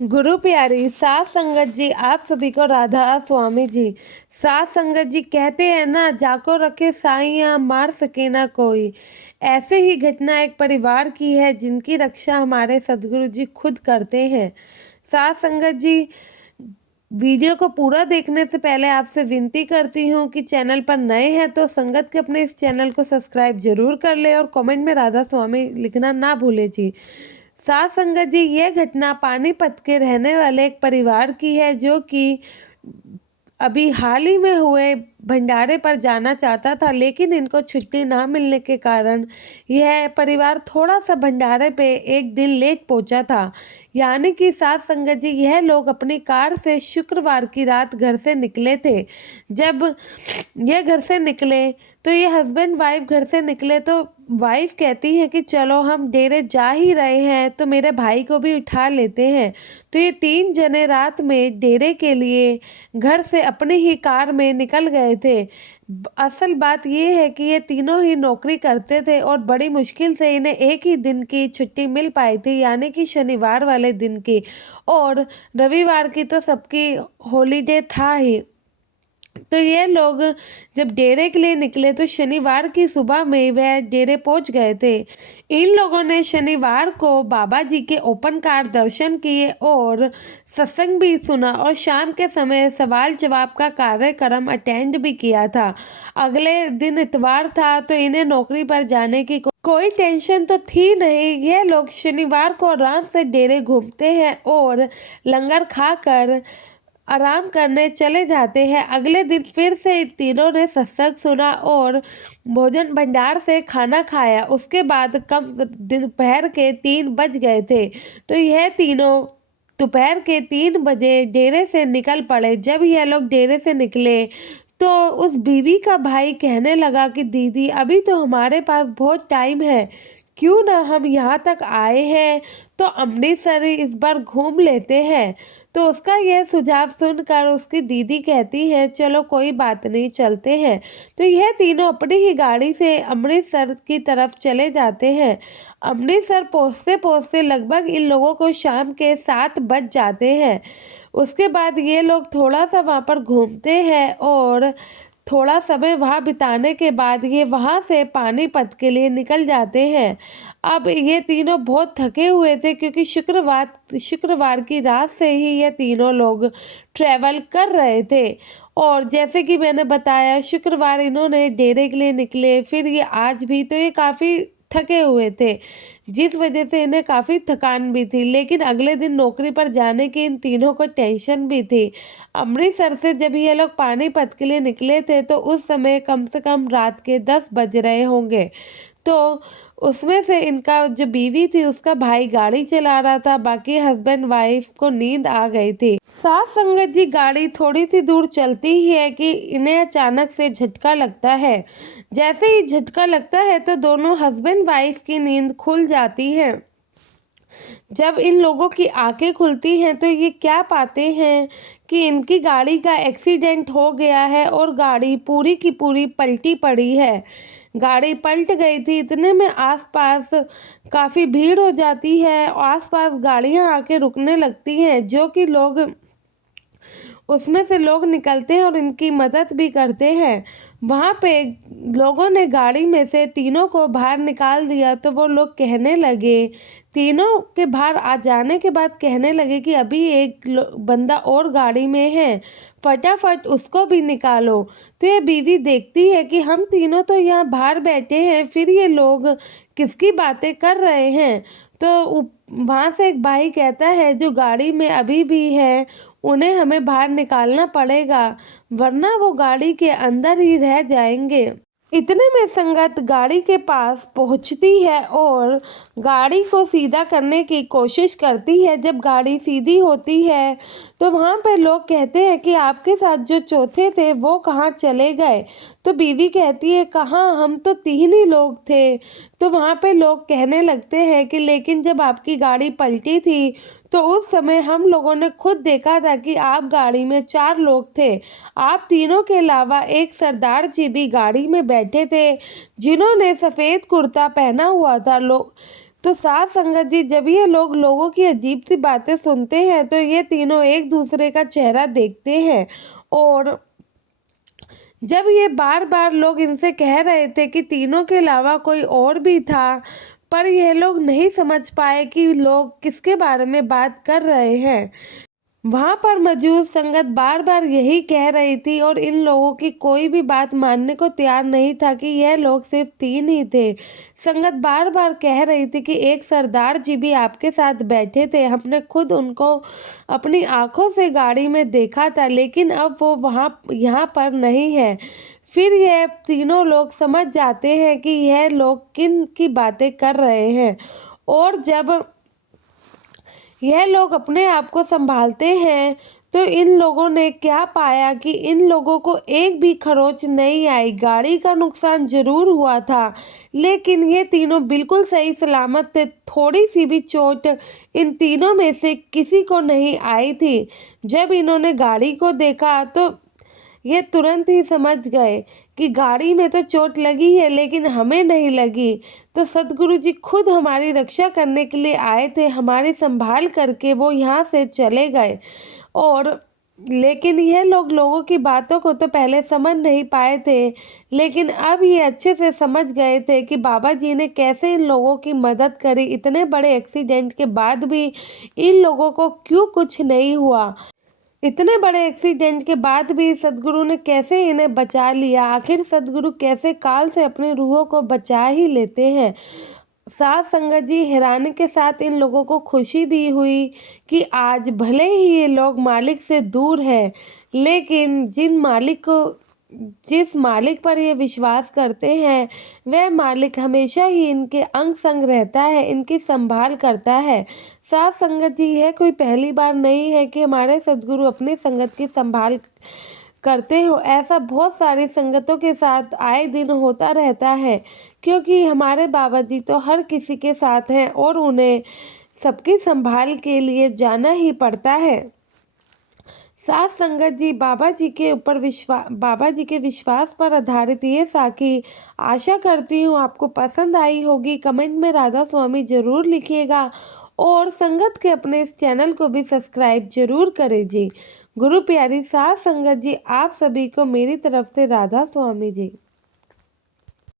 गुरु प्यारी सात संगत जी, आप सभी को राधा स्वामी जी। सात संगत जी कहते हैं ना, जाको रखे साइयाँ मार सके ना कोई। ऐसे ही घटना एक परिवार की है जिनकी रक्षा हमारे सदगुरु जी खुद करते हैं। सात संगत जी, वीडियो को पूरा देखने से पहले आपसे विनती करती हूँ कि चैनल पर नए हैं तो संगत के अपने इस चैनल को सब्सक्राइब जरूर कर ले और कमेंट में राधा स्वामी लिखना ना भूले जी। सात संगत जी, यह घटना पानीपत के रहने वाले एक परिवार की है जो कि अभी हाल ही में हुए भंडारे पर जाना चाहता था, लेकिन इनको छुट्टी ना मिलने के कारण यह परिवार थोड़ा सा भंडारे पे एक दिन लेट पहुंचा था। यानी कि सात संगत जी, यह लोग अपनी कार से शुक्रवार की रात घर से निकले थे। जब ये घर से निकले तो ये हस्बैंड वाइफ घर से निकले तो वाइफ कहती है कि चलो हम डेरे जा ही रहे हैं तो मेरे भाई को भी उठा लेते हैं। तो ये तीन जने रात में डेरे के लिए घर से अपनी ही कार में निकल गए थे। असल बात ये है कि ये तीनों ही नौकरी करते थे और बड़ी मुश्किल से इन्हें एक ही दिन की छुट्टी मिल पाई थी, यानी कि शनिवार वाले दिन की। और रविवार की तो सबकी हॉलीडे था ही। तो ये लोग जब डेरे के लिए निकले तो शनिवार की सुबह में वह डेरे पहुंच गए थे। इन लोगों ने शनिवार को बाबा जी के ओपन कार दर्शन किए और सत्संग भी सुना और शाम के समय सवाल जवाब का कार्यक्रम अटेंड भी किया था। अगले दिन इतवार था तो इन्हें नौकरी पर जाने की कोई टेंशन तो थी नहीं। ये लोग शनिवार को आराम से डेरे घूमते हैं और लंगर खाकर आराम करने चले जाते हैं। अगले दिन फिर से तीनों ने सत्संग सुना और भोजन भंडार से खाना खाया। उसके बाद कम दोपहर के 3 बज गए थे तो यह तीनों दोपहर के 3 बजे डेरे से निकल पड़े। जब यह लोग डेरे से निकले तो उस बीवी का भाई कहने लगा कि दीदी, अभी तो हमारे पास बहुत टाइम है, क्यों ना हम यहाँ तक आए हैं तो अमृतसर इस बार घूम लेते हैं। तो उसका यह सुझाव सुनकर उसकी दीदी कहती है चलो कोई बात नहीं, चलते हैं। तो यह तीनों अपनी ही गाड़ी से अमृतसर की तरफ चले जाते हैं। अमृतसर पहुँचते पहुँचते लगभग इन लोगों को शाम के 7 बज जाते हैं। उसके बाद ये लोग थोड़ा सा वहाँ पर घूमते हैं और थोड़ा समय वहाँ बिताने के बाद ये वहाँ से पानीपत के लिए निकल जाते हैं। अब ये तीनों बहुत थके हुए थे क्योंकि शुक्रवार की रात से ही ये तीनों लोग ट्रैवल कर रहे थे। और जैसे कि मैंने बताया, शुक्रवार इन्होंने डेरे के लिए निकले, फिर ये आज भी, तो ये काफ़ी थके हुए थे जिस वजह से इन्हें काफ़ी थकान भी थी। लेकिन अगले दिन नौकरी पर जाने की इन तीनों को टेंशन भी थी। अमृतसर से जब ये लोग पानीपत के लिए निकले थे तो उस समय कम से कम रात के 10 बज रहे होंगे। तो उसमें से इनका जो बीवी थी उसका भाई गाड़ी चला रहा था, बाकी हस्बैंड वाइफ को नींद आ गई थी। साथ संगत जी, गाड़ी थोड़ी सी दूर चलती ही है कि इन्हें अचानक से झटका लगता है। जैसे ही झटका लगता है तो दोनों हस्बैंड वाइफ की नींद खुल जाती है। जब इन लोगों की आंखें खुलती हैं तो ये क्या पाते हैं कि इनकी गाड़ी का एक्सीडेंट हो गया है और गाड़ी पूरी की पूरी पलटी पड़ी है। गाड़ी पलट गई थी, इतने में आसपास काफ़ी भीड़ हो जाती है। आसपास गाड़ियां आके रुकने लगती हैं जो कि लोग उसमें से लोग निकलते हैं और इनकी मदद भी करते हैं। वहाँ पे लोगों ने गाड़ी में से तीनों को बाहर निकाल दिया तो वो लोग कहने लगे, तीनों के बाहर आ जाने के बाद कहने लगे कि अभी एक बंदा और गाड़ी में है, फटाफट उसको भी निकालो। तो ये बीवी देखती है कि हम तीनों तो यहाँ बाहर बैठे हैं, फिर ये लोग किसकी बातें कर रहे हैं। तो वहाँ से एक भाई कहता है जो गाड़ी में अभी भी है उन्हें हमें बाहर निकालना पड़ेगा, वरना वो गाड़ी के अंदर ही रह जाएंगे। इतने में संगत गाड़ी के पास पहुंचती है और गाड़ी को सीधा करने की कोशिश करती है। जब गाड़ी सीधी होती है तो वहाँ पे लोग कहते हैं कि आपके साथ जो चौथे थे वो कहाँ चले गए। तो बीवी कहती है कहाँ, हम तो 3 ही लोग थे। तो वहाँ पे लोग कहने लगते हैं कि लेकिन जब आपकी गाड़ी पलटी थी तो उस समय हम लोगों ने खुद देखा था कि आप गाड़ी में 4 लोग थे। आप तीनों के अलावा एक सरदार जी भी गाड़ी में बैठे थे जिन्होंने सफ़ेद कुर्ता पहना हुआ था। लोग तो साथ संगत जी, जब ये लोगों की अजीब सी बातें सुनते हैं तो ये तीनों एक दूसरे का चेहरा देखते हैं। और जब ये बार बार लोग इनसे कह रहे थे कि तीनों के अलावा कोई और भी था, पर यह लोग नहीं समझ पाए कि लोग किसके बारे में बात कर रहे हैं। वहां पर मौजूद संगत बार बार यही कह रही थी और इन लोगों की कोई भी बात मानने को तैयार नहीं था कि यह लोग सिर्फ तीन ही थे। संगत बार बार कह रही थी कि एक सरदार जी भी आपके साथ बैठे थे, हमने खुद उनको अपनी आंखों से गाड़ी में देखा था, लेकिन अब वो यहाँ पर नहीं है। फिर यह तीनों लोग समझ जाते हैं कि यह लोग किन की बातें कर रहे हैं। और जब यह लोग अपने आप को संभालते हैं तो इन लोगों ने क्या पाया कि इन लोगों को एक भी खरोच नहीं आई। गाड़ी का नुकसान जरूर हुआ था, लेकिन ये तीनों बिल्कुल सही सलामत थे। थोड़ी सी भी चोट इन तीनों में से किसी को नहीं आई थी। जब इन्होंने गाड़ी को देखा तो ये तुरंत ही समझ गए कि गाड़ी में तो चोट लगी है लेकिन हमें नहीं लगी। तो सदगुरु जी खुद हमारी रक्षा करने के लिए आए थे, हमारी संभाल करके वो यहाँ से चले गए। और लेकिन यह लोगों की बातों को तो पहले समझ नहीं पाए थे, लेकिन अब ये अच्छे से समझ गए थे कि बाबा जी ने कैसे इन लोगों की मदद करी। इतने बड़े एक्सीडेंट के बाद भी इन लोगों को क्यों कुछ नहीं हुआ, इतने बड़े एक्सीडेंट के बाद भी सदगुरु ने कैसे इन्हें बचा लिया। आखिर सदगुरु कैसे काल से अपनी रूहों को बचा ही लेते हैं। साथ संगत जी, हैरानी के साथ इन लोगों को खुशी भी हुई कि आज भले ही ये लोग मालिक से दूर हैं, लेकिन जिस मालिक पर ये विश्वास करते हैं वह मालिक हमेशा ही इनके अंग संग रहता है, इनकी संभाल करता है। साथ संगत जी, यह कोई पहली बार नहीं है कि हमारे सदगुरु अपनी संगत की संभाल करते हो। ऐसा बहुत सारी संगतों के साथ आए दिन होता रहता है, क्योंकि हमारे बाबा जी तो हर किसी के साथ हैं और उन्हें सबकी संभाल के लिए जाना ही पड़ता है। साथ संगत जी, बाबा जी के विश्वास पर आधारित ये साखी आशा करती हूँ आपको पसंद आई होगी। कमेंट में राधा स्वामी जरूर लिखिएगा और संगत के अपने इस चैनल को भी सब्सक्राइब जरूर करें जी। गुरु प्यारी साथ संगत जी, आप सभी को मेरी तरफ से राधा स्वामी जी।